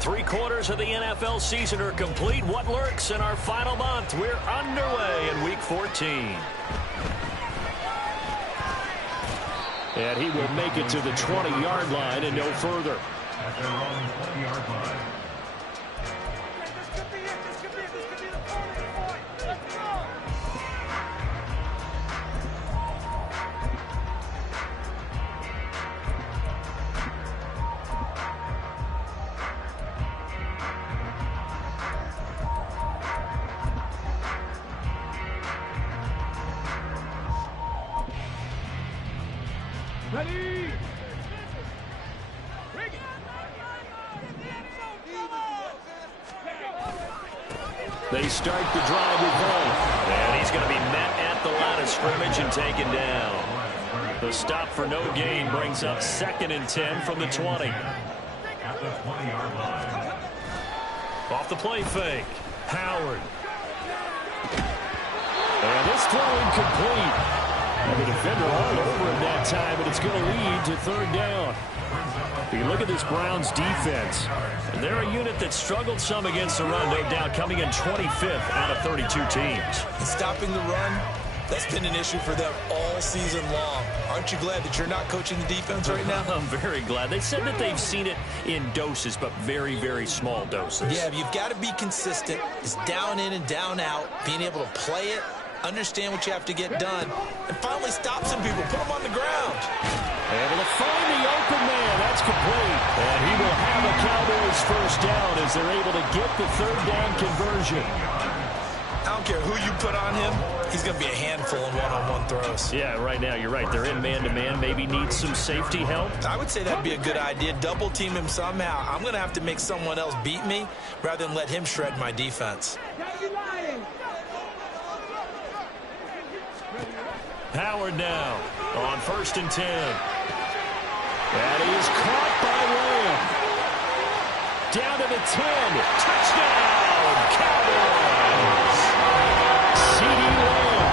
3/4 of the NFL season are complete. What lurks in our final month? We're underway in Week 14. And he will make it to the 20-yard line and no further. At their own 20-yard line. Ready? They start the drive with ball. And he's going to be met at the line of scrimmage and taken down. The stop for no gain brings up 2nd and 10 from the 20. At the 20-yard line. Off the play fake. Howard. And this throw incomplete. And the defender all over him that time, and it's going to lead to 3rd down. You look at this Browns defense, and they're a unit that struggled some against the run, no doubt, coming in 25th out of 32 teams. And stopping the run, that's been an issue for them all season long. Aren't you glad that you're not coaching the defense right now? I'm very glad. They said that they've seen it in doses, but very, very small doses. Yeah, you've got to be consistent. It's down in and down out, being able to play it, understand what you have to get done, and finally stop some people, put them on the ground. Able to find the open man. That's complete. And he will have a Cowboys first down as they're able to get the 3rd down conversion. I don't care who you put on him, he's going to be a handful in one-on-one throws. Yeah, right now, you're right. They're in man-to-man. Maybe needs some safety help. I would say that'd be a good idea. Double team him somehow. I'm going to have to make someone else beat me rather than let him shred my defense. Howard now on 1st and 10. That is caught by Lamb. Down to the 10. Touchdown, Cowboys. C.D. Lamb,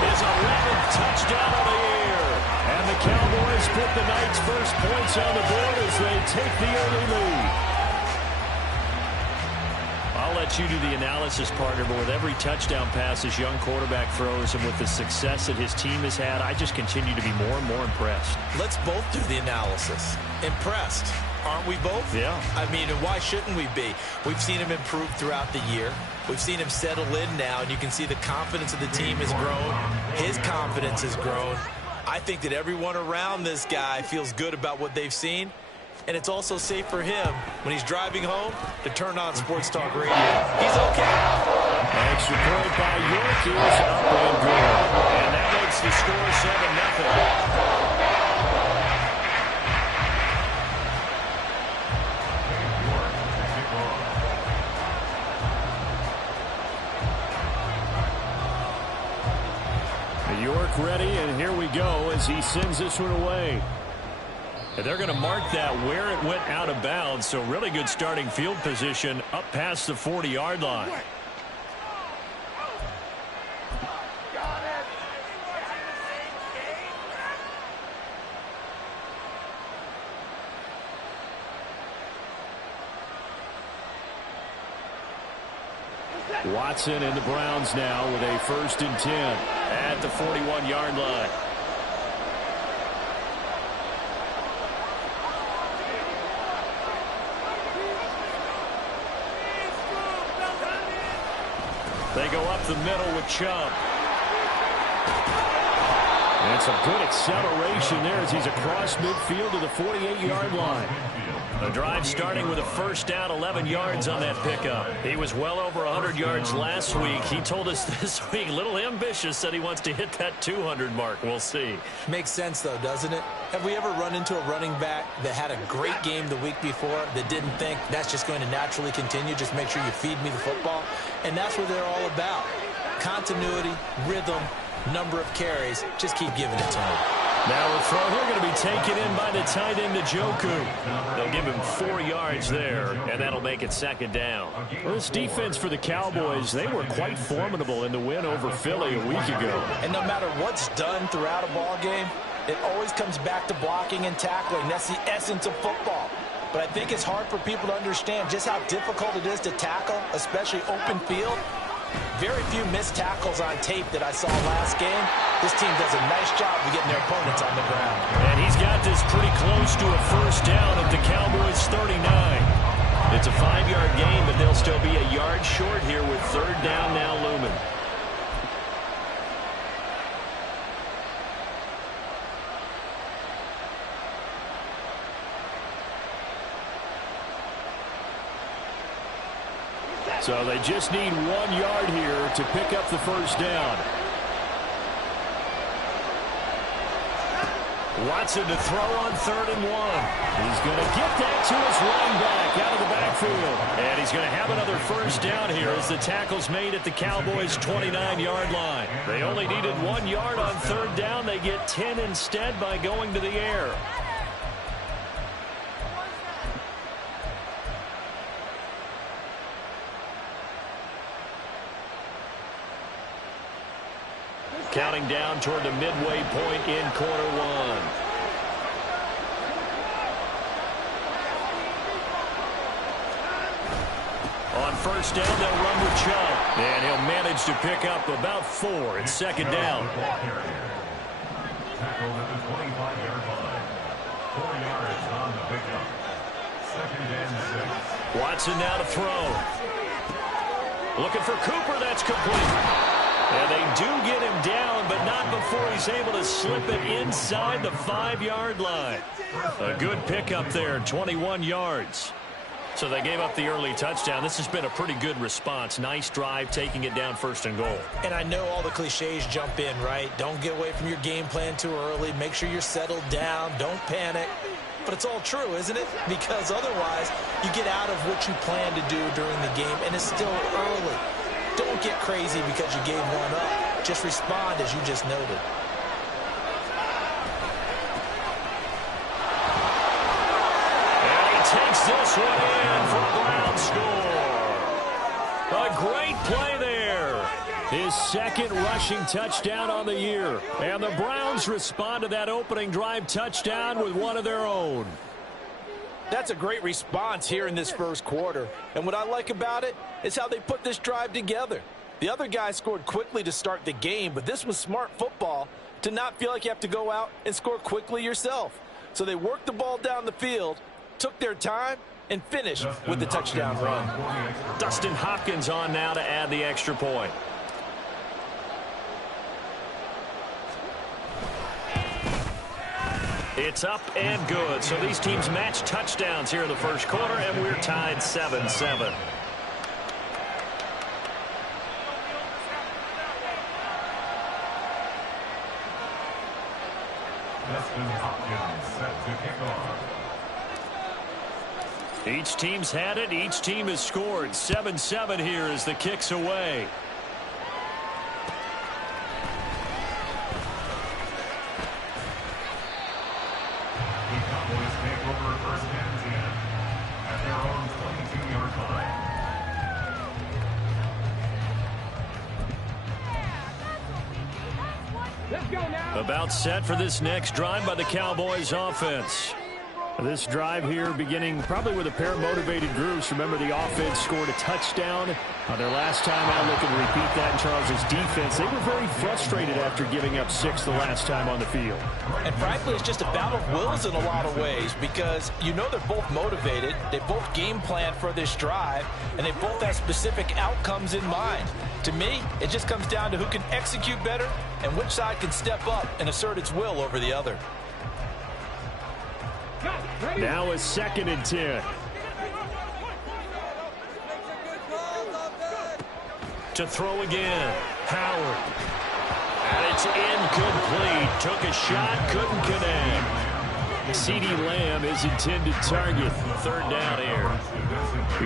his 11th touchdown of the year. And the Cowboys put the night's first points on the board as they take the early lead. I'll let you do the analysis, partner, but with every touchdown pass this young quarterback throws and with the success that his team has had, I just continue to be more and more impressed. Let's both do the analysis. Impressed, aren't we both? Yeah. I mean, and why shouldn't we be? We've seen him improve throughout the year. We've seen him settle in now, and you can see the confidence of the team has grown. His confidence has grown. I think that everyone around this guy feels good about what they've seen. And it's also safe for him when he's driving home to turn on Sports Talk Radio. He's okay. Extra point by York is up and good. And that makes the score 7-0. York ready, and here we go as he sends this one away. And they're going to mark that where it went out of bounds, so really good starting field position up past the 40-yard line. Watson and the Browns now with a 1st and 10 at the 41-yard line. They go up the middle with Chubb. And some good acceleration there as he's across midfield to the 48-yard line. The drive starting with a first down, 11 yards on that pickup. He was well over 100 yards last week. He told us this week, a little ambitious, said he wants to hit that 200 mark. We'll see. Makes sense, though, doesn't it? Have we ever run into a running back that had a great game the week before that didn't think that's just going to naturally continue? Just make sure you feed me the football. And that's what they're all about. Continuity, rhythm, number of carries. Just keep giving it to him. Now a throw here going to be taken in by the tight end, Njoku. They'll give him 4 yards there, and that'll make it 2nd down. Well, this defense for the Cowboys, they were quite formidable in the win over Philly a week ago. And no matter what's done throughout a ball game, it always comes back to blocking and tackling. That's the essence of football. but I think it's hard for people to understand just how difficult it is to tackle, especially open field. Very few missed tackles on tape that I saw last game. This team does a nice job of getting their opponents on the ground. And he's got this pretty close to a first down at the Cowboys' 39. It's a 5-yard gain, but they'll still be a yard short here with third down now looming. So they just need 1 yard here to pick up the first down. Watson to throw on 3rd and 1. He's going to get that to his running back out of the backfield. And he's going to have another first down here as the tackle's made at the Cowboys' 29-yard line. They only needed 1 yard on third down. They get 10 instead by going to the air. Counting down toward the midway point in quarter one. On first down, they'll run with Chubb. And he'll manage to pick up about 4. It's second down. Tackled at the 25-yard line. 4 yards on the pickup. Second and 6. Watson now to throw. Looking for Cooper. That's complete. And they do get him down, but not before he's able to slip it inside the 5-yard line. A good pickup there, 21 yards. So they gave up the early touchdown. This has been a pretty good response. Nice drive, taking it down 1st and goal. And I know all the cliches jump in, right? Don't get away from your game plan too early. Make sure you're settled down. Don't panic. But it's all true, isn't it? Because otherwise, you get out of what you plan to do during the game, and it's still early. Don't get crazy because you gave one up. Just respond as you just noted. And he takes this one in for a Brown score. A great play there. His second rushing touchdown on the year. And the Browns respond to that opening drive touchdown with one of their own. That's a great response here in this first quarter. And what I like about it is how they put this drive together. The other guy scored quickly to start the game, but this was smart football to not feel like you have to go out and score quickly yourself. So they worked the ball down the field, took their time, and finished with the touchdown run. Dustin Hopkins on now to add the extra point. It's up and good. So these teams match touchdowns here in the first quarter, and we're tied 7-7. Dustin Hopkins set to kick off. Each team's had it. Each team has scored. 7-7 here as the kick's away. About set for this next drive by the Cowboys offense. This drive here beginning probably with a pair of motivated groups. Remember, the offense scored a touchdown on their last time out. Looking to repeat that in Charles's defense. They were very frustrated after giving up 6 the last time on the field. And frankly, it's just a battle of wills in a lot of ways because you know they're both motivated. They both game plan for this drive, and they both have specific outcomes in mind. To me, it just comes down to who can execute better and which side can step up and assert its will over the other. Now a 2nd and 10. To throw again. Howard. And it's incomplete. Took a shot, couldn't connect. CeeDee Lamb is intended target. 3rd down here.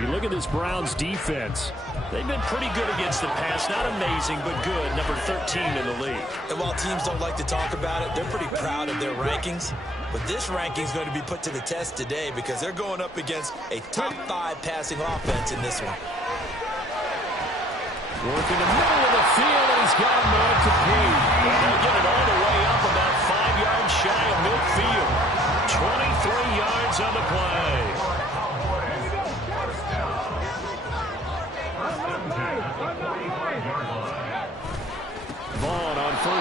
You look at this Browns defense. They've been pretty good against the pass. Not amazing, but good. Number 13 in the league. And while teams don't like to talk about it, they're pretty proud of their rankings. But this ranking is going to be put to the test today because they're going up against a top 5 passing offense in this one. Working the middle of the field, and he's got a man to beat. And they'll get it all the way up about 5 yards shy of midfield. 23 yards on the play.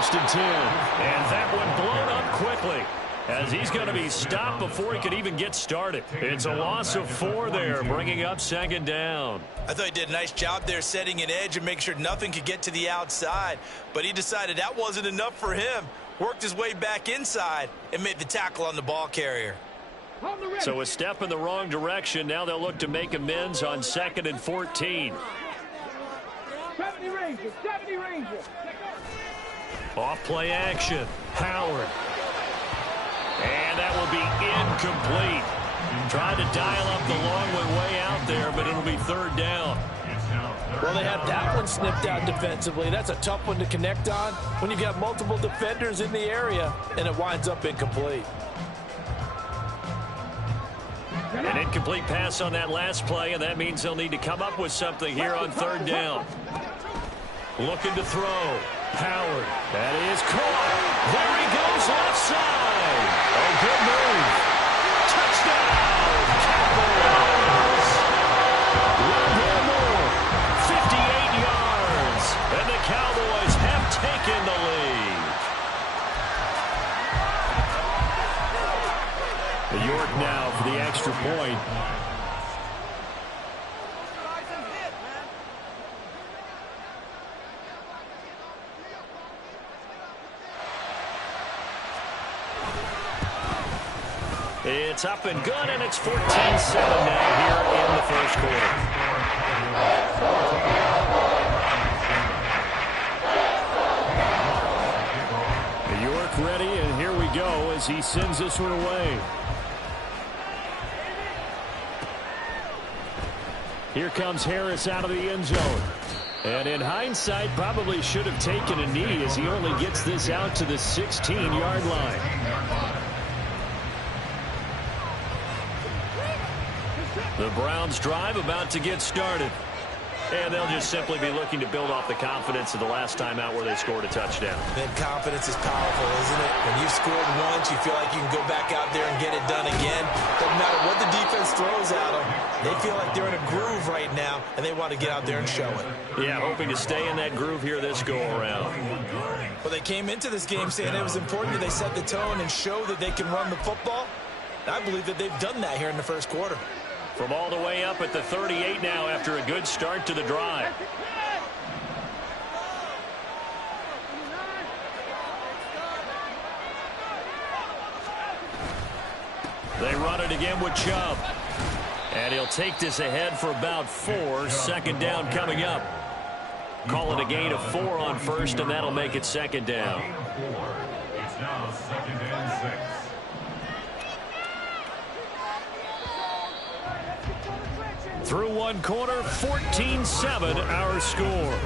1st and 10. And that one blown up quickly, as he's going to be stopped before he could even get started. It's a loss of 4 there, bringing up 2nd down. I thought he did a nice job there setting an edge and making sure nothing could get to the outside. But he decided that wasn't enough for him. Worked his way back inside and made the tackle on the ball carrier. So a step in the wrong direction. Now they'll look to make amends on 2nd and 14. 70 Rangers, 70 Rangers. Off play action. Howard. And that will be incomplete. Tried to dial up the long one way out there, but it'll be 3rd down. Well, they had that one snipped out defensively. That's a tough one to connect on when you've got multiple defenders in the area, and it winds up incomplete. An incomplete pass on that last play, and that means they'll need to come up with something here on 3rd down. Looking to throw. Howard. That is caught. There he goes left side. A good move. Touchdown, Cowboys. One more. 58 yards. And the Cowboys have taken the lead. York now for the extra point. It's up and good, and it's 14-7 now here in the 1st quarter. York ready, and here we go as he sends this one away. Here comes Harris out of the end zone. And in hindsight, probably should have taken a knee as he only gets this out to the 16-yard line. The Browns drive about to get started. And they'll just simply be looking to build off the confidence of the last time out where they scored a touchdown. Then confidence is powerful, isn't it? When you've scored once, you feel like you can go back out there and get it done again. Doesn't matter what the defense throws at them. They feel like they're in a groove right now, and they want to get out there and show it. Yeah, hoping to stay in that groove here this go-around. Well, they came into this game saying it was important that they set the tone and show that they can run the football. And I believe that they've done that here in the 1st quarter. From all the way up at the 38 now after a good start to the drive. They run it again with Chubb. And he'll take this ahead for about 4. 2nd down coming up. Call it a gain of 4 on 1st, and that'll make it 2nd down. It's now 2nd and 6. Through one quarter, 14-7 our score.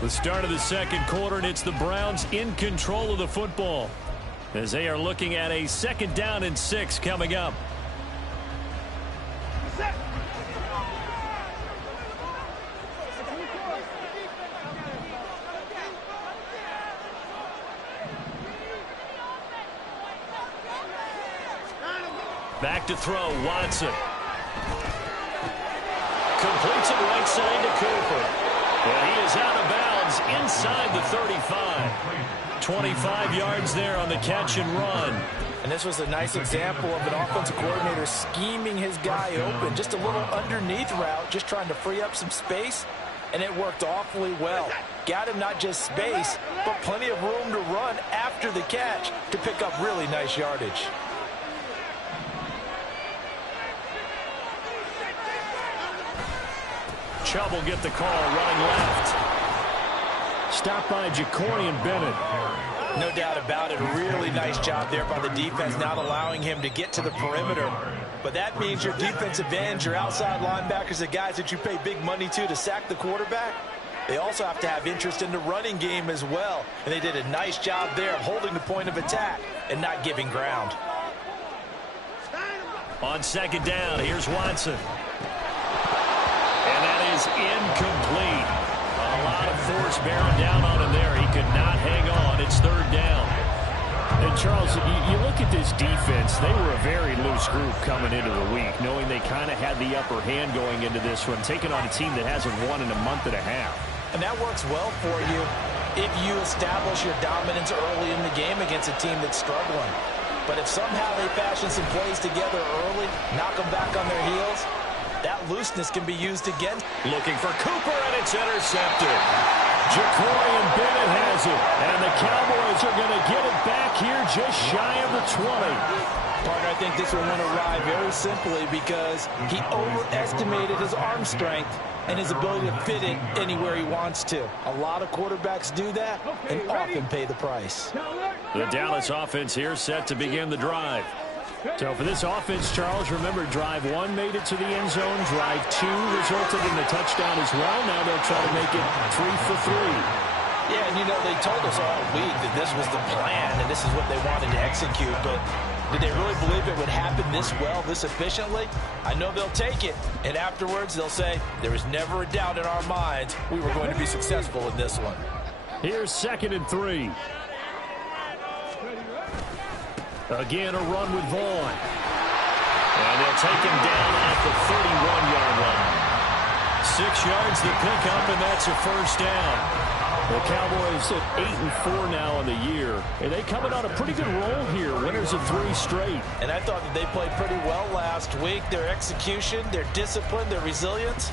The start of the 2nd quarter, and it's the Browns in control of the football as they are looking at a 2nd down and 6 coming up. Back to throw, Watson. Completes it right side to Cooper. And he is out of bounds inside the 35. 25 yards there on the catch and run. And this was a nice example of an offensive coordinator scheming his guy open. Just a little underneath route, just trying to free up some space, and it worked awfully well. Got him not just space, but plenty of room to run after the catch to pick up really nice yardage. Chubb will get the call running left. Stopped by Jacorian Bennett. No doubt about it. A really nice job there by the defense, not allowing him to get to the perimeter. But that means your defensive ends, your outside linebackers, the guys that you pay big money to sack the quarterback, they also have to have interest in the running game as well. And they did a nice job there of holding the point of attack and not giving ground. On 2nd down, here's Watson. And that is incomplete. A lot of force bearing down on him there. He could not hang on. It's 3rd down. And, Charles, you look at this defense, they were a very loose group coming into the week, knowing they kind of had the upper hand going into this one, taking on a team that hasn't won in a month and a half. And that works well for you if you establish your dominance early in the game against a team that's struggling. But if somehow they fashion some plays together early, knock them back on their heels, that looseness can be used again. Looking for Cooper, and it's intercepted. Jacory and Bennett has it, and the Cowboys are going to get it back here just shy of the 20. Partner, I think this one went awry very simply because he overestimated his arm strength and his ability to fit it anywhere he wants to. A lot of quarterbacks do that and often pay the price. The Dallas offense here set to begin the drive. So for this offense, Charles, remember, drive 1 made it to the end zone. Drive 2 resulted in a touchdown as well. Now they'll try to make it 3 for 3. Yeah, and you know, they told us all week that this was the plan and this is what they wanted to execute, but did they really believe it would happen this well, this efficiently? I know they'll take it, and afterwards they'll say, there was never a doubt in our minds we were going to be successful in this one. Here's 2nd and 3. Again, a run with Vaughn. And they'll take him down at the 31-yard line. 6 yards to pick up, and that's a first down. The Cowboys at 8-4 now in the year, and they coming on a pretty good roll here. Winners of 3 straight. And I thought that they played pretty well last week. Their execution, their discipline, their resilience,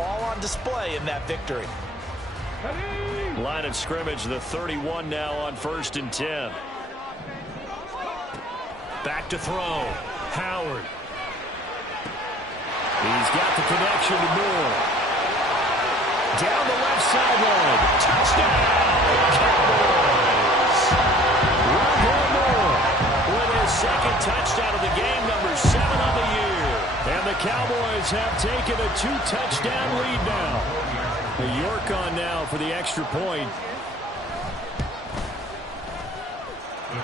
all on display in that victory. Line of scrimmage, the 31 now on 1st and 10. Back to throw. Howard. He's got the connection to Moore. Down the left sideline. Touchdown, Cowboys. Rondell Moore with his 2nd touchdown of the game, number 7 on the year. And the Cowboys have taken a 2-touchdown lead now. York on now for the extra point.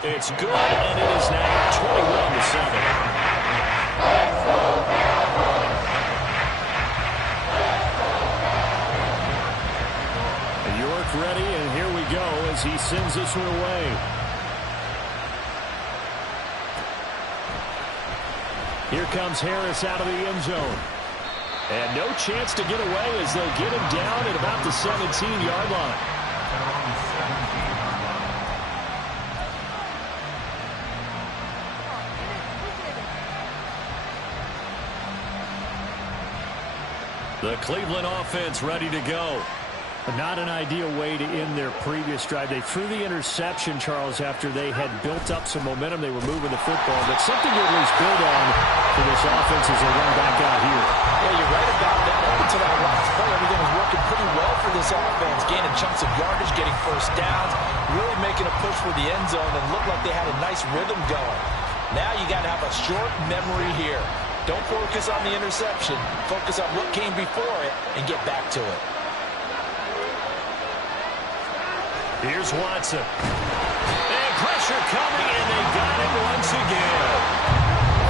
It's good, and it is now 21-7. York ready, and here we go as he sends this one away. Here comes Harris out of the end zone. And no chance to get away as they'll get him down at about the 17-yard line. The Cleveland offense ready to go. Not an ideal way to end their previous drive. They threw the interception, Charles, after they had built up some momentum. They were moving the football, but something to at least build on for this offense as they run back out here. Yeah, you're right about that. Up until that last play, everything was working pretty well for this offense, gaining chunks of yardage, getting first downs, really making a push for the end zone, and looked like they had a nice rhythm going. Now you got to have a short memory here. Don't focus on the interception. Focus on what came before it and get back to it. Here's Watson. And pressure coming, and they got it once again.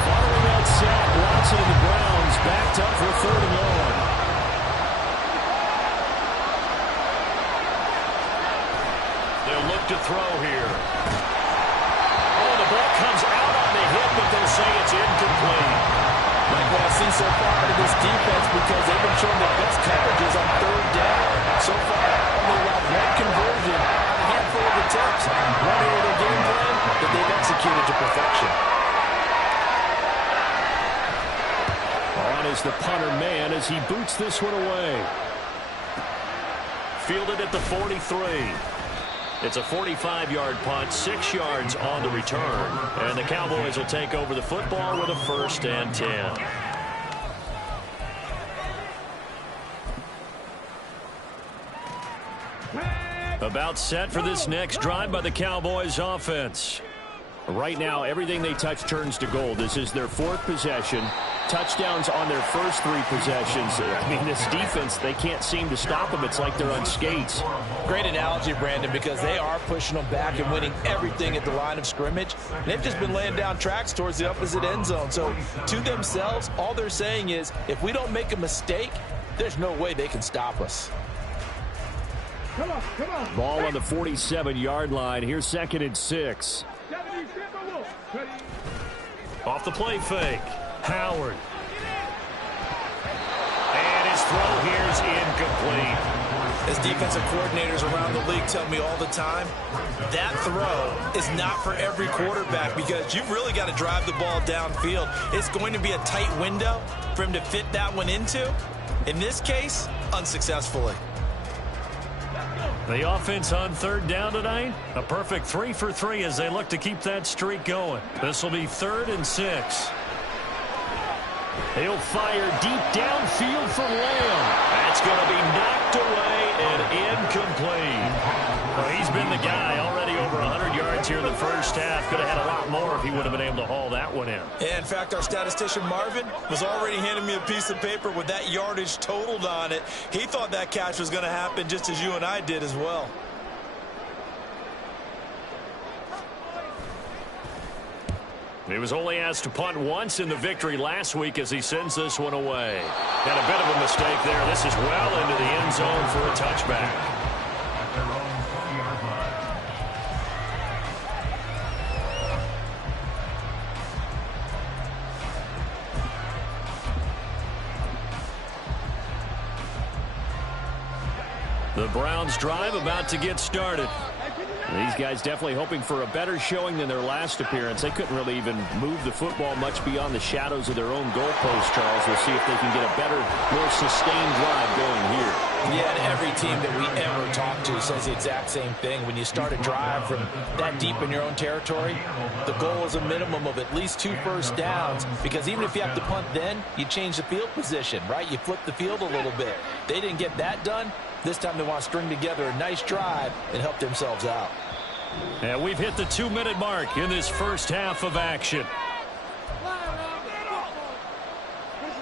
Following that sack, Watson and the Browns backed up for 3rd and long. They'll look to throw here. Oh, the ball comes out on the hit, but they'll say it's incomplete. Like what I've seen so far out of this defense, because they've been showing their best coverages on 3rd down. So far, only allowed 1 conversion on a handful of attempts. One area of their game plan that they've executed to perfection. On is the punter man as he boots this one away. Fielded at the 43. It's a 45-yard punt, 6 yards on the return. And the Cowboys will take over the football with a 1st and 10. About set for this next drive by the Cowboys offense. Right now, everything they touch turns to gold. This is their 4th possession. Touchdowns on their first 3 possessions. I mean, this defense, they can't seem to stop them. It's like they're on skates. Great analogy, Brandon, because they are pushing them back and winning everything at the line of scrimmage. They've just been laying down tracks towards the opposite end zone. So to themselves, all they're saying is, if we don't make a mistake, there's no way they can stop us. Come on. Ball on the 47-yard line. Here's 2nd and 6. Off the play fake. Howard. And his throw here is incomplete. As defensive coordinators around the league tell me all the time, that throw is not for every quarterback because you've really got to drive the ball downfield. It's going to be a tight window for him to fit that one into. In this case, unsuccessfully. The offense on third down tonight, a perfect 3 for 3 as they look to keep that streak going. This will be 3rd and 6. He'll fire deep downfield for Lamb. That's going to be knocked away and incomplete. Well, he's been the guy already over 100 yards here in the first half. Could have had a lot more if he would have been able to haul that one in. Yeah, in fact, our statistician Marvin was already handing me a piece of paper with that yardage totaled on it. He thought that catch was going to happen just as you and I did as well. He was only asked to punt once in the victory last week as he sends this one away. And a bit of a mistake there. This is well into the end zone for a touchback. At their own 20-yard line. The Browns drive about to get started. These guys definitely hoping for a better showing than their last appearance. They couldn't really even move the football much beyond the shadows of their own goalpost, Charles. We'll see if they can get a better, more sustained drive going here. Yeah, and every team that we ever talk to says the exact same thing. When you start a drive from that deep in your own territory, the goal is a minimum of at least 2 first downs, because even if you have to punt then, you change the field position, right? You flip the field a little bit. They didn't get that done. This time they want to string together a nice drive and help themselves out. And we've hit the 2-minute mark in this first half of action.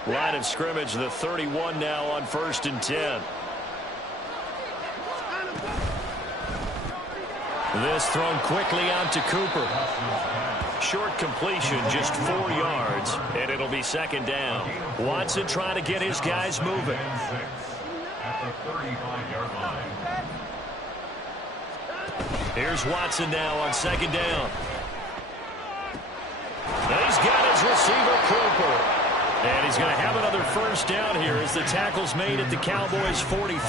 Line of scrimmage, the 31 now on 1st and 10. This thrown quickly out to Cooper. Short completion, just 4 yards, and it'll be 2nd down. Watson trying to get his guys moving. At the 35-yard line. Here's Watson now on 2nd down. He's got his receiver, Cooper. And he's going to have another first down here as the tackle's made at the Cowboys' 43.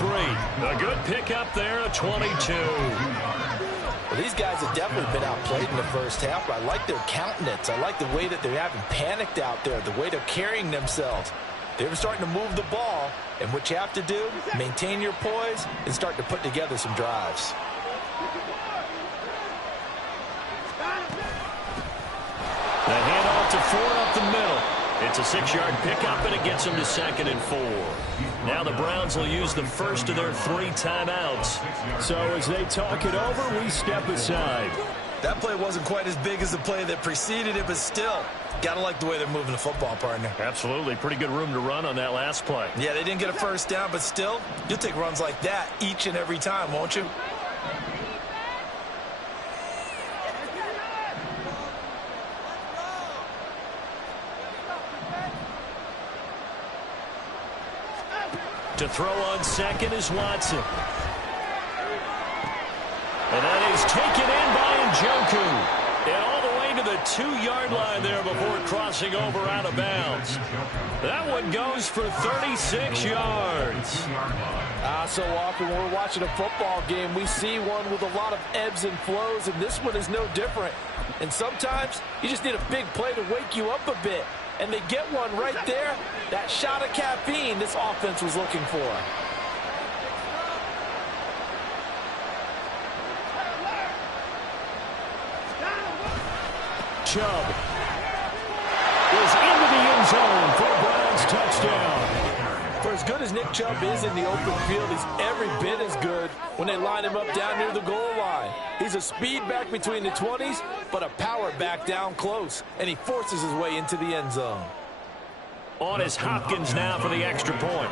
A good pickup there, a 22. Well, these guys have definitely been outplayed in the first half, but I like their countenance. I like the way that they're having panicked out there, the way they're carrying themselves. They're starting to move the ball, and what you have to do, maintain your poise and start to put together some drives. The handoff to Ford up the middle. It's a 6-yard pickup, and it gets them to 2nd and 4. Now the Browns will use the first of their 3 timeouts. So as they talk it over, we step aside. That play wasn't quite as big as the play that preceded it, but still, gotta like the way they're moving the football, partner. Absolutely. Pretty good room to run on that last play. Yeah, they didn't get a first down, but still, you'll take runs like that each and every time, won't you? To throw on 2nd is Watson. And that is taken in by Njoku. And all the way to the 2-yard line there before crossing over out of bounds. That one goes for 36 yards. So often when we're watching a football game, we see one with a lot of ebbs and flows, and this one is no different. And sometimes you just need a big play to wake you up a bit. And they get one right there. That shot of caffeine this offense was looking for. Chubb is into the end zone for a Browns touchdown. For as good as Nick Chubb is in the open field, he's every bit as good when they line him up down near the goal line. He's a speed back between the 20s, but a power back down close, and he forces his way into the end zone. On is Hopkins now for the extra point.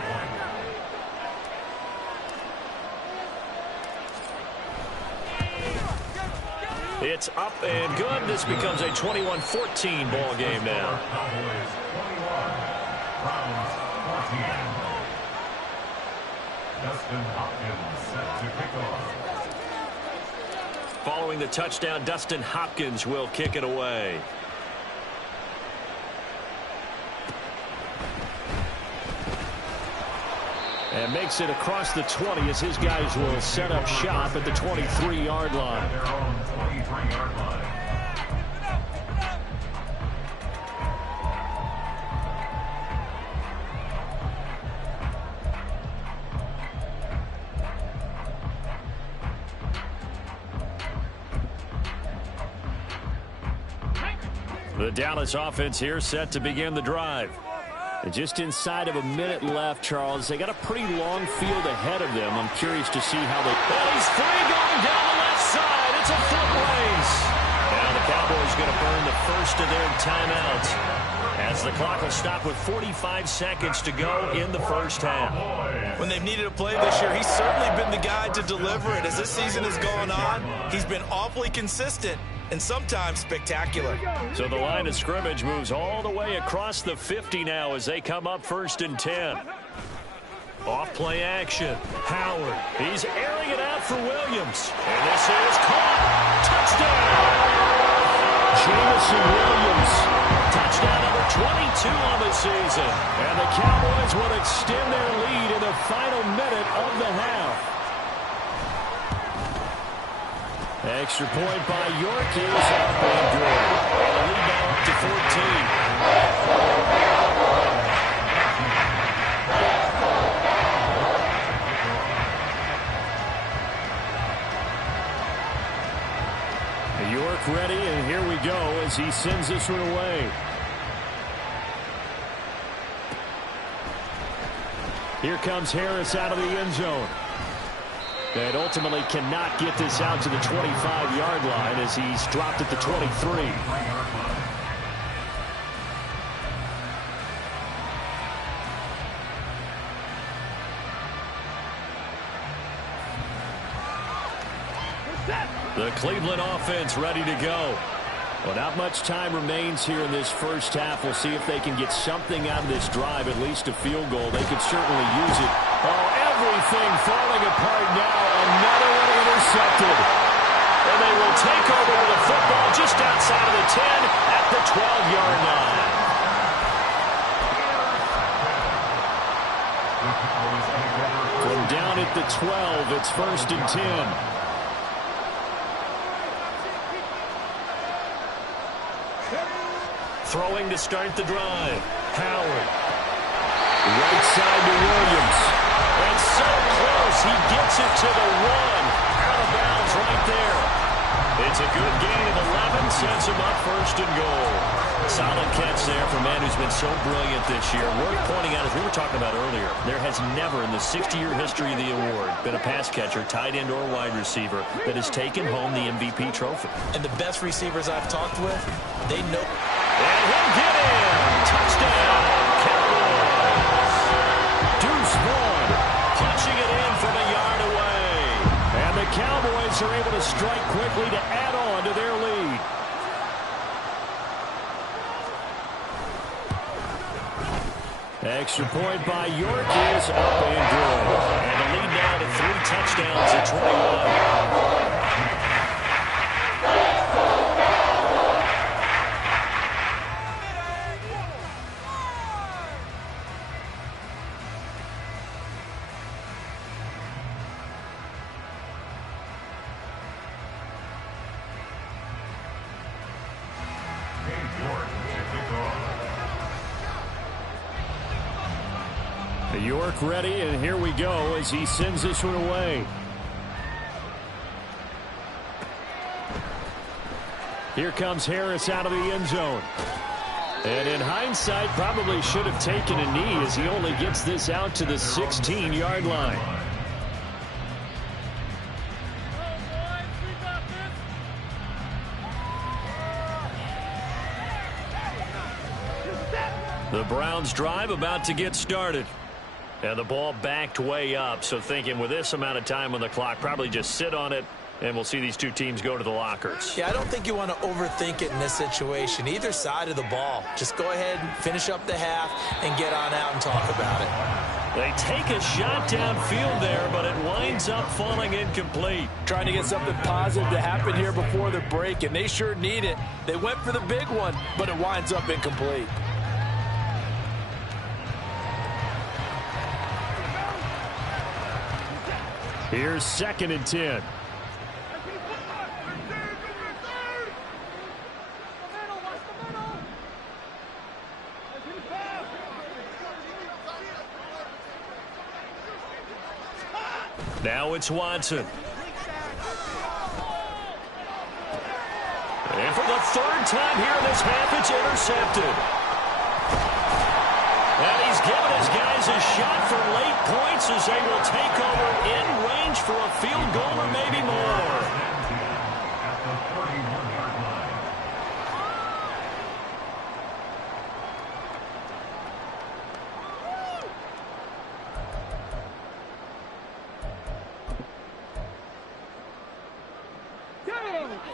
It's up and good. This becomes a 21-14 ball game now. Cowboys 21, Browns 14. Dustin Hopkins set to kick off. Following the touchdown, Dustin Hopkins will kick it away. And makes it across the 20 as his guys will set up shop at the 23-yard line. Their own 23-yard line. The Dallas offense here set to begin the drive. And just inside of a minute left, Charles. They got a pretty long field ahead of them. I'm curious to see how they... Oh, he's free going down the left side. It's a foot race. Now the Cowboys going to burn the first of their timeouts as the clock will stop with 45 seconds to go in the first half. When they've needed a play this year, he's certainly been the guy to deliver it. As this season is going on, he's been awfully consistent and sometimes spectacular. So the line of scrimmage moves all the way across the 50 now as they come up 1st and 10. Off play action. Howard. He's airing it out for Williams. And this is caught. Touchdown! Jamison Williams. Touchdown number 22 on the season. And the Cowboys will extend their lead in the final minute of the half. Extra point by York is up and good. And the lead now up to 14. York ready, and here we go as he sends this one away. Here comes Harris out of the end zone. And ultimately cannot get this out to the 25-yard line as he's dropped at the 23. The Cleveland offense ready to go. Well, not much time remains here in this first half. We'll see if they can get something out of this drive, at least a field goal. They could certainly use it. Oh, everything falling apart now. Another one intercepted. And they will take over with the football just outside of the 10 at the 12-yard line. From down at the 12, it's 1st and 10. Throwing to start the drive. Howard. Right side to Williams. And so close. He gets it to the 1. Out of bounds right there. It's a good gain of 11. Sets him up 1st and goal. Solid catch there for a man who's been so brilliant this year. Worth pointing out, as we were talking about earlier, there has never in the 60-year history of the award been a pass catcher, tight end, or wide receiver that has taken home the MVP trophy. And the best receivers I've talked with, they know... And he'll get in. Touchdown, Cowboys. Deuce Vaughn punching it in from a yard away. And the Cowboys are able to strike quickly to add on to their lead. Extra point by York is up and good. And the lead now to 3 touchdowns at 21. York ready, and here we go as he sends this one away. Here comes Harris out of the end zone. And in hindsight, probably should have taken a knee as he only gets this out to the 16-yard line. The Browns drive about to get started. And the ball backed way up, so thinking with this amount of time on the clock, probably just sit on it, and we'll see these two teams go to the lockers. Yeah, I don't think you want to overthink it in this situation. Either side of the ball. Just go ahead and finish up the half and get on out and talk about it. They take a shot downfield there, but it winds up falling incomplete. Trying to get something positive to happen here before the break, and they sure need it. They went for the big one, but it winds up incomplete. Here's 2nd and 10. Now it's Watson. And for the 3rd time here in this half, it's intercepted. And he's given his guys a shot for late points as they will take over in range for a field goal or maybe more. At the 31-yard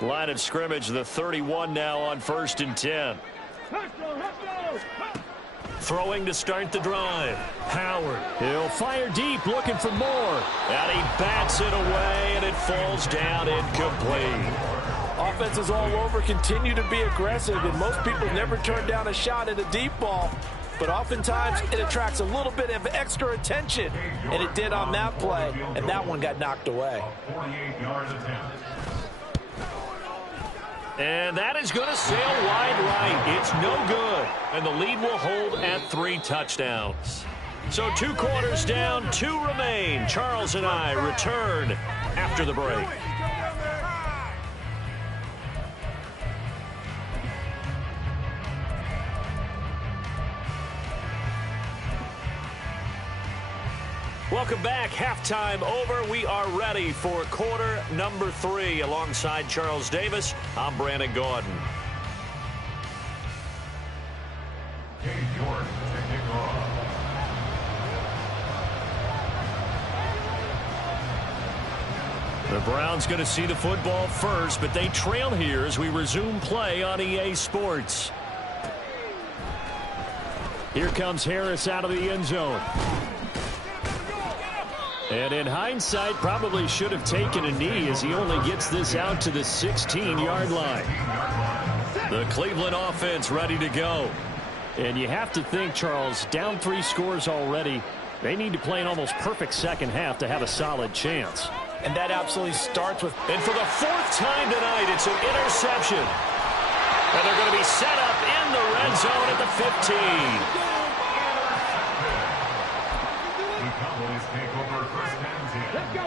line. Line of scrimmage, the 31 now on 1st and 10. Throwing to start the drive. Howard. He'll fire deep, looking for more. And he bats it away, and it falls down incomplete. Offenses all over continue to be aggressive, and most people never turn down a shot at a deep ball. But oftentimes, it attracts a little bit of extra attention, and it did on that play, and that one got knocked away. 48-yard attempt. And that is going to sail wide right. It's no good. And the lead will hold at 3 touchdowns. So 2 quarters down, 2 remain. Charles and I return after the break. Welcome back. Halftime over. We are ready for quarter number 3. Alongside Charles Davis, I'm Brandon Gordon. Dave York to kick off. The Browns going to see the football first, but they trail here as we resume play on EA Sports. Here comes Harris out of the end zone. And in hindsight, probably should have taken a knee as he only gets this out to the 16-yard line. The Cleveland offense ready to go. And you have to think, Charles, down 3 scores already. They need to play an almost perfect second half to have a solid chance. And that absolutely starts with... And for the 4th time tonight, it's an interception. And they're going to be set up in the red zone at the 15.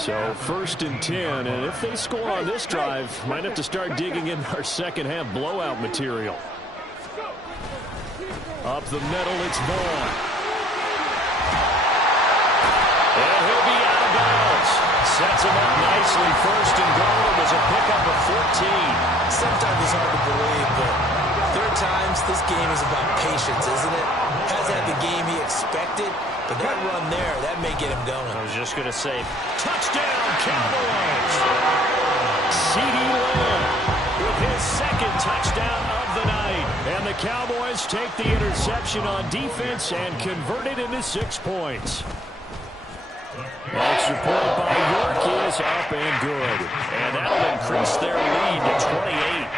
So 1st and 10, and if they score on this drive, might have to start digging in our second half blowout material. Up the middle, it's Vaughn. And he'll be out of bounds. Sets him up nicely. 1st and goal. It was a pickup of 14. Sometimes it's hard to believe, but there are times this game is about patience, isn't it? Has had the game he expected, but that run there, that may get him going. I was just going to say, touchdown, Cowboys! CeeDee Lamb with his 2nd touchdown of the night. And the Cowboys take the interception on defense and convert it into 6 points. Extra point by York is up and good. And that'll increase their lead to 28.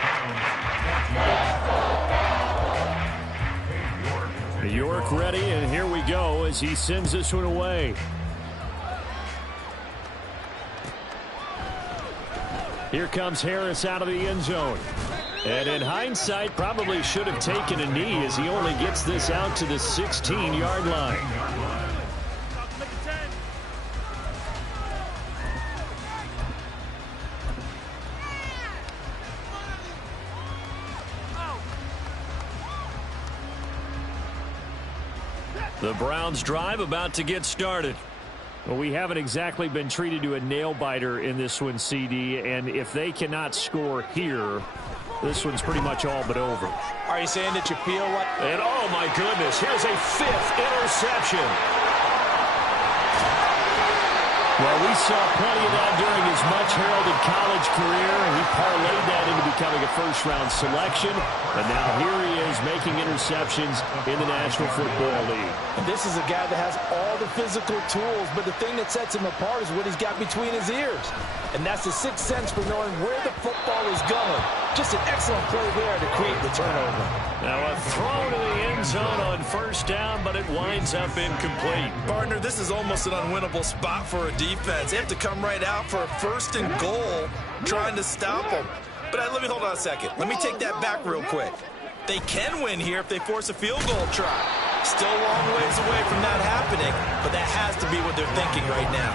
York ready, and here we go as he sends this one away. Here comes Harris out of the end zone. And in hindsight, probably should have taken a knee as he only gets this out to the 16-yard line. The Browns drive about to get started. Well, we haven't exactly been treated to a nail-biter in this one, CD, and if they cannot score here, this one's pretty much all but over. Are you saying that you feel like... And oh my goodness, here's a 5th interception. Well, we saw plenty of that during his much-heralded college career. He parlayed that into becoming a first-round selection. And now here he is is making interceptions in the National Football League. And this is a guy that has all the physical tools, but the thing that sets him apart is what he's got between his ears. And that's the sixth sense for knowing where the football is going. Just an excellent play there to create the turnover. Now a throw to the end zone on first down, but it winds up incomplete. Partner, this is almost an unwinnable spot for a defense. They have to come right out for a 1st and goal trying to stop them. But let me hold on a second. Let me take that back real quick. They can win here if they force a field goal try. Still a long ways away from that happening, but that has to be what they're thinking right now.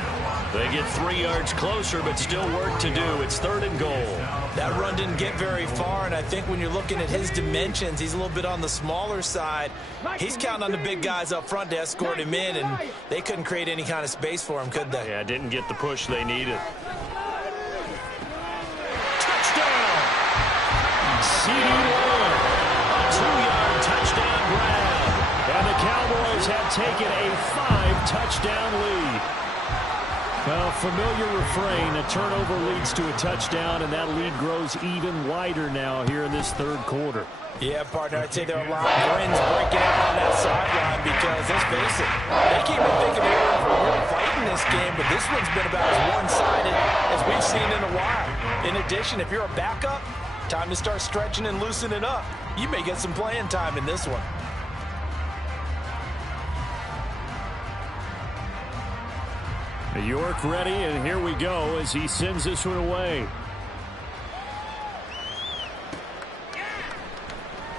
They get 3 yards closer, but still work to do. It's 3rd and goal. That run didn't get very far, and I think when you're looking at his dimensions, he's a little bit on the smaller side. He's counting on the big guys up front to escort him in, and they couldn't create any kind of space for him, could they? Yeah, didn't get the push they needed. C.D. Lamb, 2-yard touchdown grab. And the Cowboys have taken a 5-touchdown lead. Well, familiar refrain, a turnover leads to a touchdown, and that lead grows even wider now here in this 3rd quarter. Yeah, partner, I'd say there are a lot of grins breaking out on that sideline because, let's face it, they keep thinking they were in for a real fight in this game, but this one's been about as one-sided as we've seen in a while. In addition, if you're a backup, time to start stretching and loosening up. You may get some playing time in this one. York ready, and here we go as he sends this one away.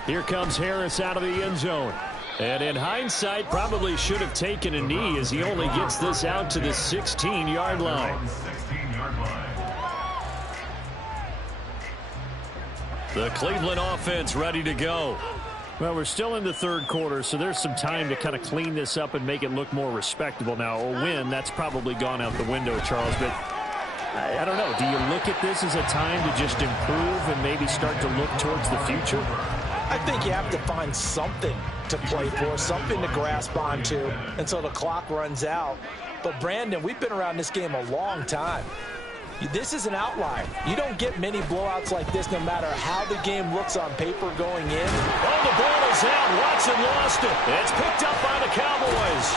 Here comes Harris out of the end zone. And in hindsight, probably should have taken a knee as he only gets this out to the 16-yard line. The Cleveland offense ready to go. Well, we're still in the 3rd quarter, so there's some time to kind of clean this up and make it look more respectable. Now, a win, that's probably gone out the window, Charles, but I don't know. Do you look at this as a time to just improve and maybe start to look towards the future? I think you have to find something to play for, something to grasp onto until the clock runs out. But, Brandon, we've been around this game a long time. This is an outlier. You don't get many blowouts like this no matter how the game looks on paper going in. Oh, the ball is out. Watson lost it. It's picked up by the Cowboys.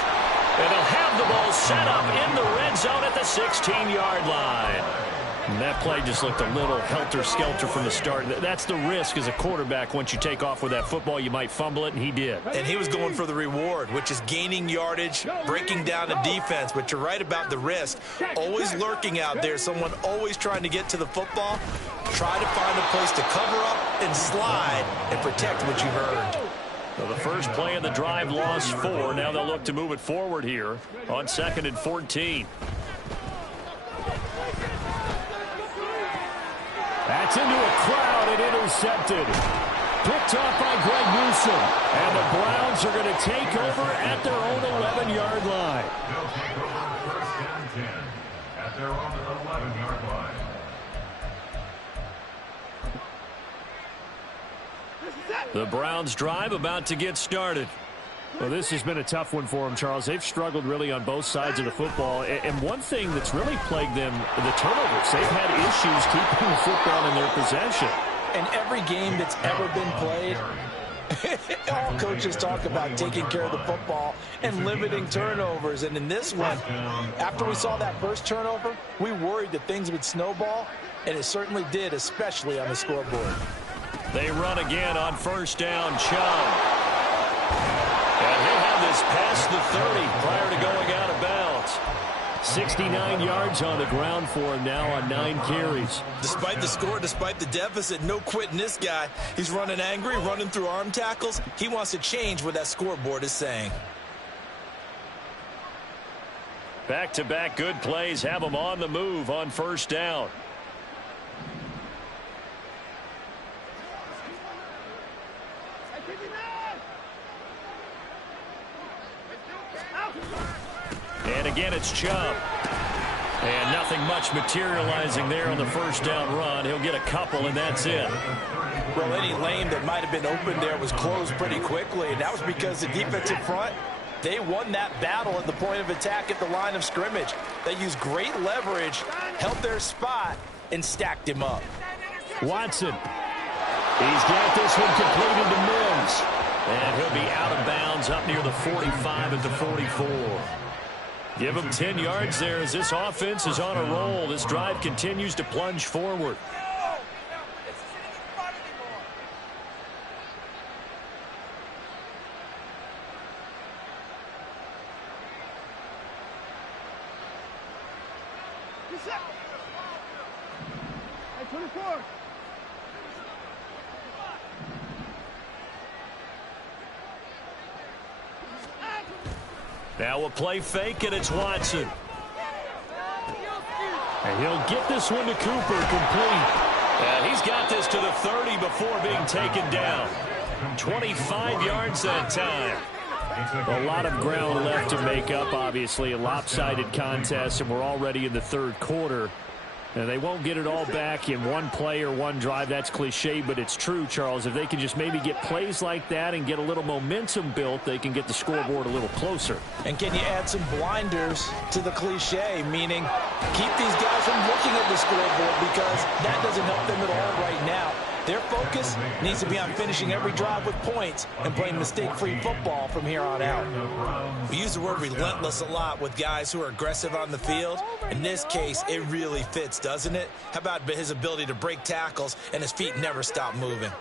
And they'll have the ball set up in the red zone at the 16-yard line. And that play just looked a little helter-skelter from the start. That's the risk as a quarterback. Once you take off with that football, you might fumble it, and he did. And he was going for the reward, which is gaining yardage, breaking down a defense. But you're right about the risk. Always lurking out there, someone always trying to get to the football. Try to find a place to cover up and slide and protect what you've earned. So the first play of the drive lost 4. Now they'll look to move it forward here on 2nd and 14. That's into a crowd and intercepted. Picked off by Greg Newsome. And the Browns are going to take over at their own 11-yard line. They'll take over 1st and 10 at their own 11-yard line. The Browns drive about to get started. Well, this has been a tough one for them, Charles. They've struggled really on both sides of the football. And one thing that's really plagued them, the turnovers. They've had issues keeping the football in their possession. And every game that's ever been played, all coaches talk about taking care of the football and limiting turnovers. And in this one, after we saw that first turnover, we worried that things would snowball, and it certainly did, especially on the scoreboard. They run again on first down. Chubb. And he'll have this past the 30 prior to going out of bounds. 69 yards on the ground for him now on 9 carries. Despite the score, despite the deficit, no quitting this guy. He's running angry, running through arm tackles. He wants to change what that scoreboard is saying. Back-to-back good plays have him on the move on first down. And again, it's Chubb. And nothing much materializing there on the first down run. He'll get a couple, and that's it. Well, any lane that might have been open there was closed pretty quickly, and that was because the defensive front, they won that battle at the point of attack at the line of scrimmage. They used great leverage, held their spot, and stacked him up. Watson. He's got this one completed to Mims. downs up near the 45 at the 44. Give them 10 yards there as this offense is on a roll. This drive continues to plunge forward. Now a play fake, and it's Watson. And he'll get this one to Cooper, complete. And he's got this to the 30 before being taken down. 25 yards that time. A lot of ground left to make up, obviously. A lopsided contest, and we're already in the third quarter. And they won't get it all back in one play or one drive. That's cliche, but it's true, Charles. If they can just maybe get plays like that and get a little momentum built, they can get the scoreboard a little closer. And can you add some blinders to the cliche, meaning keep these guys from looking at the scoreboard, because that doesn't help them at all right now. Their focus needs to be on finishing every drive with points and playing mistake-free football from here on out. We use the word relentless a lot with guys who are aggressive on the field. In this case, it really fits, doesn't it? How about his ability to break tackles and his feet never stop moving?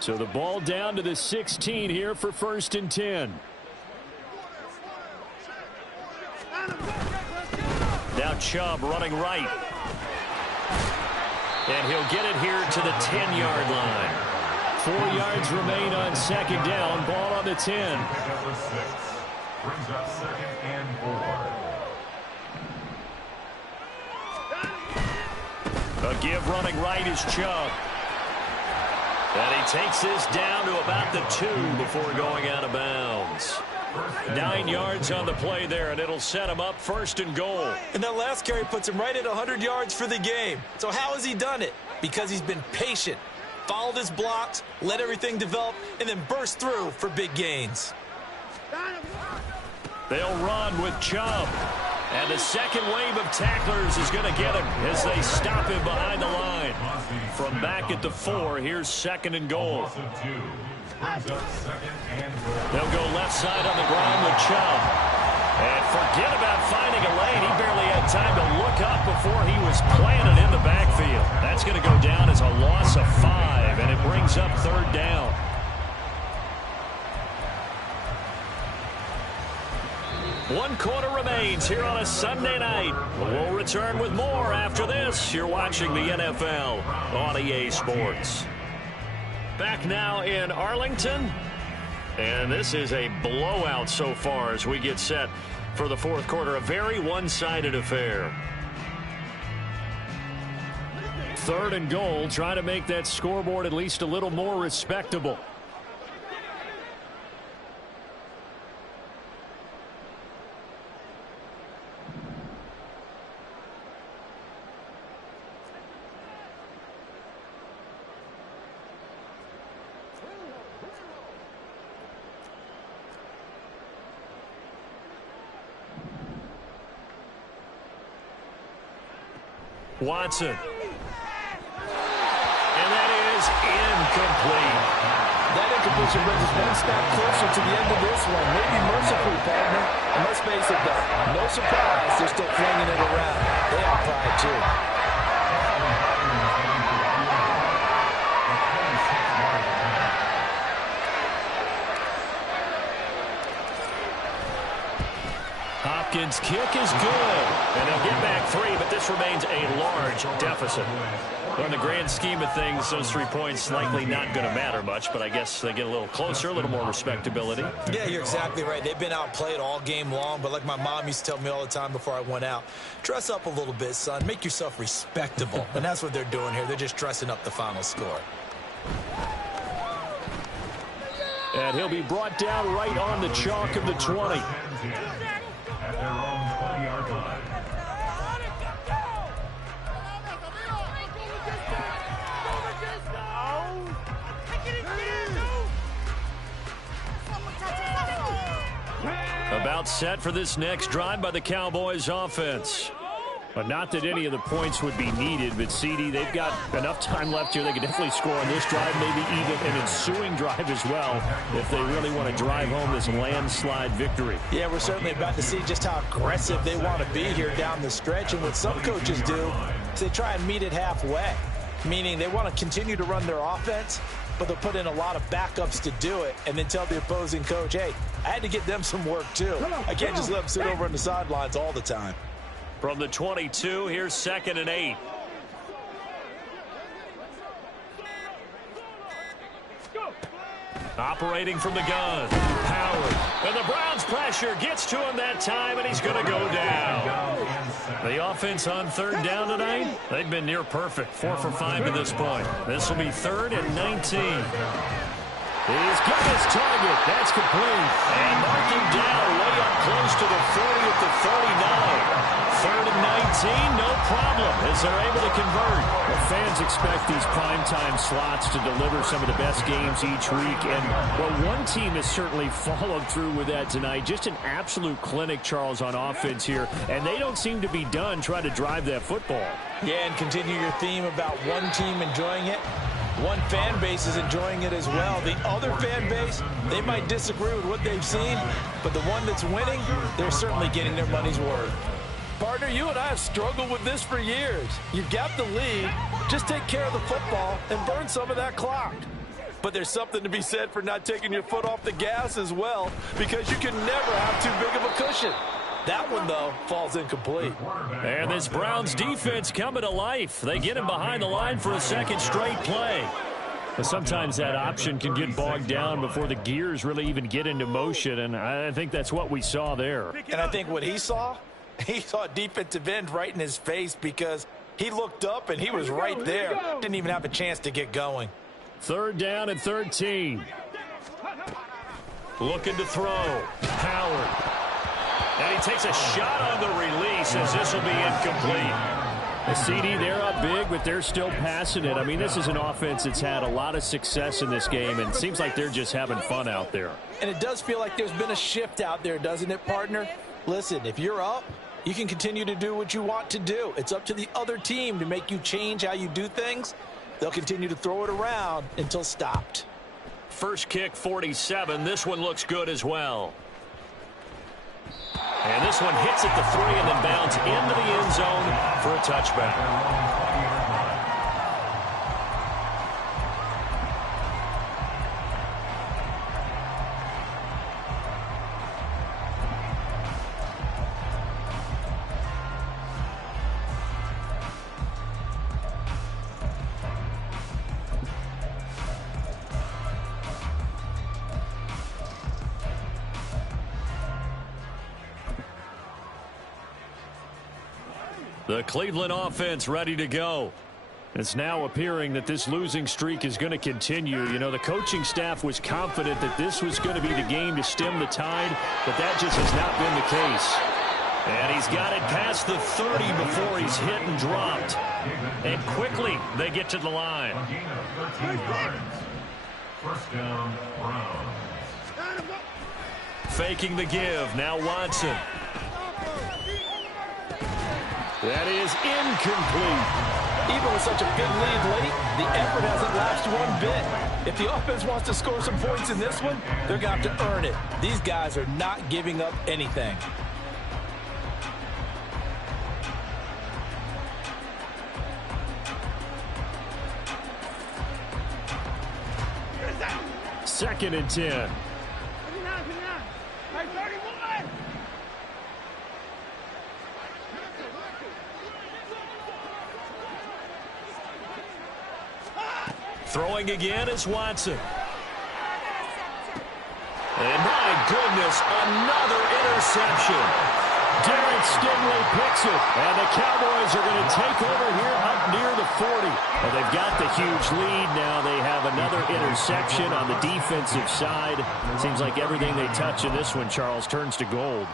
So the ball down to the 16 here for 1st and 10. Now Chubb running right. And he'll get it here to the 10-yard line. 4 yards remain on second down. Ball on the 10. Number 6 brings up 2nd and 4. A give running right is Chubb. And he takes this down to about the 2 before going out of bounds. 9 yards on the play there, and it'll set him up 1st and goal. And that last carry puts him right at 100 yards for the game. So how has he done it? Because he's been patient, followed his blocks, let everything develop, and then burst through for big gains. They'll run with Chubb. And the second wave of tacklers is going to get him as they stop him behind the line. From back at the 4, here's 2nd and goal. They'll go left side on the ground with Chubb. And forget about finding a lane. He barely had time to look up before he was planted in the backfield. That's going to go down as a loss of 5, and it brings up 3rd down. One quarter remains here on a Sunday night. We'll return with more after this. You're watching the NFL on EA Sports. Back now in Arlington. And this is a blowout so far as we get set for the 4th quarter. A very one-sided affair. 3rd and goal. Try to make that scoreboard at least a little more respectable. Watson. And that is incomplete. That incompletion brings us one step closer to the end of this one. Maybe mercifully, partner. And let's face it, though, no surprise, they're still flinging it around. They have pride, too. Hopkins' kick is good. And they'll get back 3, but this remains a large deficit. Well, in the grand scheme of things, those 3 points likely not going to matter much, but I guess they get a little closer, a little more respectability. Yeah, you're exactly right. They've been outplayed all game long, but like my mom used to tell me all the time before I went out, dress up a little bit, son. Make yourself respectable. And that's what they're doing here. They're just dressing up the final score. And he'll be brought down right on the chalk of the 20. At their own 20-yard line. About set for this next drive by the Cowboys offense. But not that any of the points would be needed, but CD, they've got enough time left here. They could definitely score on this drive, maybe even an ensuing drive as well, if they really want to drive home this landslide victory. Yeah, we're certainly about to see just how aggressive they want to be here down the stretch. And what some coaches do is they try and meet it halfway, meaning they want to continue to run their offense, but they'll put in a lot of backups to do it and then tell the opposing coach, hey, I had to get them some work too. I can't just let them sit over on the sidelines all the time. From the 22, here's 2nd and 8. Operating from the gun, Howard. And the Browns' pressure gets to him that time, and he's going to go down. The offense on 3rd down tonight, they've been near perfect. 4 for 5 at this point. This will be 3rd and 19. He's got his target. That's complete. And marking down way up close to the 40 at the 39. 3rd and 19, no problem, as they're able to convert. The fans expect these primetime slots to deliver some of the best games each week. And, well, one team has certainly followed through with that tonight. Just an absolute clinic, Charles, on offense here. And they don't seem to be done trying to drive that football. Yeah, and continue your theme about one team enjoying it. One fan base is enjoying it as well. The other fan base, they might disagree with what they've seen, but the one that's winning, they're certainly getting their money's worth. Partner, you and I have struggled with this for years. You've got the lead. Just take care of the football and burn some of that clock. But there's something to be said for not taking your foot off the gas as well, because you can never have too big of a cushion. That one, though, falls incomplete. And this Browns defense coming to life. They get him behind the line for a second straight play. But sometimes that option can get bogged down before the gears really even get into motion, and I think that's what we saw there. And I think what he saw a defensive end right in his face, because he looked up and he was right there. Didn't even have a chance to get going. 3rd down and 13. Looking to throw. Howard. And he takes a shot on the release, as this will be incomplete. The CD, they're up big, but they're still passing it. I mean, this is an offense that's had a lot of success in this game, and it seems like they're just having fun out there. And it does feel like there's been a shift out there, doesn't it, partner? Listen, if you're up, you can continue to do what you want to do. It's up to the other team to make you change how you do things. They'll continue to throw it around until stopped. First kick, 47. This one looks good as well. And this one hits at the 3 and then bounds into the end zone for a touchback. The Cleveland offense ready to go. It's now appearing that this losing streak is going to continue. You know, the coaching staff was confident that this was going to be the game to stem the tide, but that just has not been the case. And he's got it past the 30 before he's hit and dropped. And quickly, they get to the line. A gain of 13 yards. First down, Browns. Faking the give. Now Watson. That is incomplete. Even with such a big lead late, the effort hasn't lasted one bit. If the offense wants to score some points in this one, they're going to have to earn it. These guys are not giving up anything. Second and 10. Throwing again is Watson. And my goodness, another interception. Derek Stingley picks it. And the Cowboys are going to take over here up near the 40. Well, they've got the huge lead. Now they have another interception on the defensive side. Seems like everything they touch in this one, Charles, turns to gold.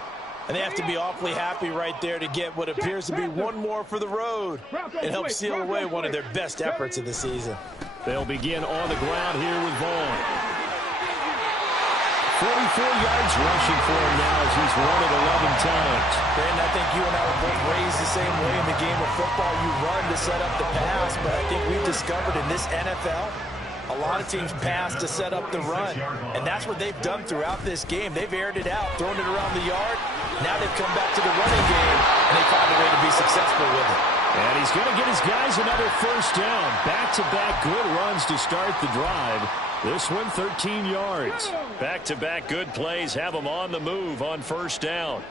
And they have to be awfully happy right there to get what appears to be one more for the road. It helps seal away one of their best efforts of the season. They'll begin on the ground here with Vaughn. 44 yards rushing for him now as he's run it 11 times. Brandon, I think you and I would both raise the same way in the game of football. You run to set up the pass, but I think we've discovered in this NFL, a lot of teams pass to set up the run, and that's what they've done throughout this game. They've aired it out, thrown it around the yard. Now they've come back to the running game, and they find a way to be successful with it. And he's going to get his guys another first down. Back-to-back good runs to start the drive. This one 13 yards. Back-to-back good plays have him on the move on first down.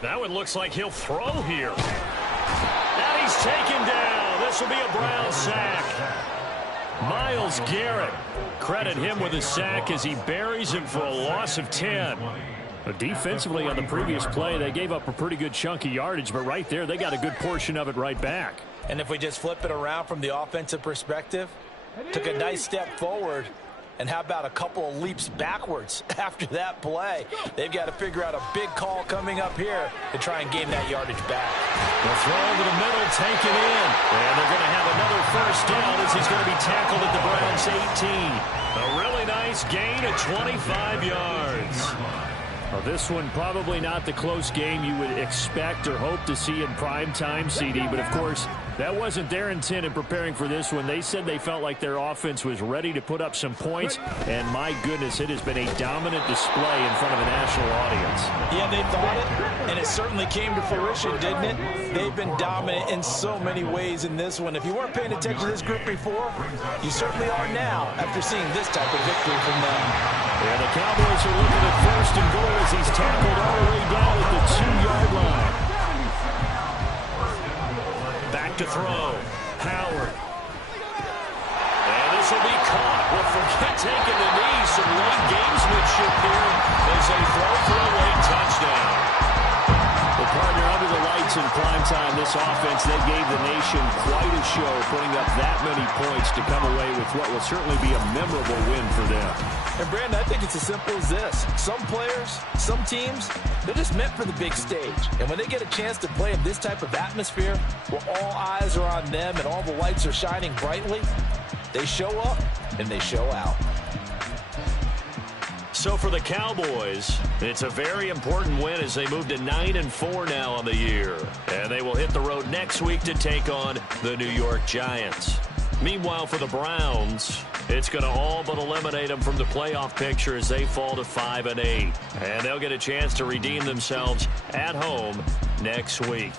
That one looks like he'll throw here. And he's taken down. This will be a Brown sack. Myles Garrett. Credit him with a sack as he buries him for a loss of 10. But defensively on the previous play, they gave up a pretty good chunk of yardage, but right there, they got a good portion of it right back. And if we just flip it around from the offensive perspective, took a nice step forward, and how about a couple of leaps backwards after that play? They've got to figure out a big call coming up here to try and gain that yardage back. The throw to the middle, taken in. And they're going to have another first down as he's going to be tackled at the Browns' 18. A really nice gain of 25 yards. Well, this one probably not the close game you would expect or hope to see in prime time, CD. But, of course, that wasn't their intent in preparing for this one. They said they felt like their offense was ready to put up some points. And, my goodness, it has been a dominant display in front of a national audience. Yeah, they thought it, and it certainly came to fruition, didn't it? They've been dominant in so many ways in this one. If you weren't paying attention to this group before, you certainly are now after seeing this type of victory from them. Yeah, the Cowboys are looking at first and goal as he's tackled all the way down at the 2-yard line. Back to throw. Howard. And this will be caught. Well, forget taking the knee. Some late gamesmanship here as they throw for a late touchdown. Well, partner, under the lights in primetime, this offense, they gave the nation quite a show, putting up that many points to come away with what will certainly be a memorable win for them. And, Brandon, I think it's as simple as this. Some players, some teams, they're just meant for the big stage. And when they get a chance to play in this type of atmosphere where all eyes are on them and all the lights are shining brightly, they show up and they show out. So for the Cowboys, it's a very important win as they move to 9-4 now on the year. And they will hit the road next week to take on the New York Giants. Meanwhile, for the Browns, it's going to all but eliminate them from the playoff picture as they fall to 5-8. And they'll get a chance to redeem themselves at home next week.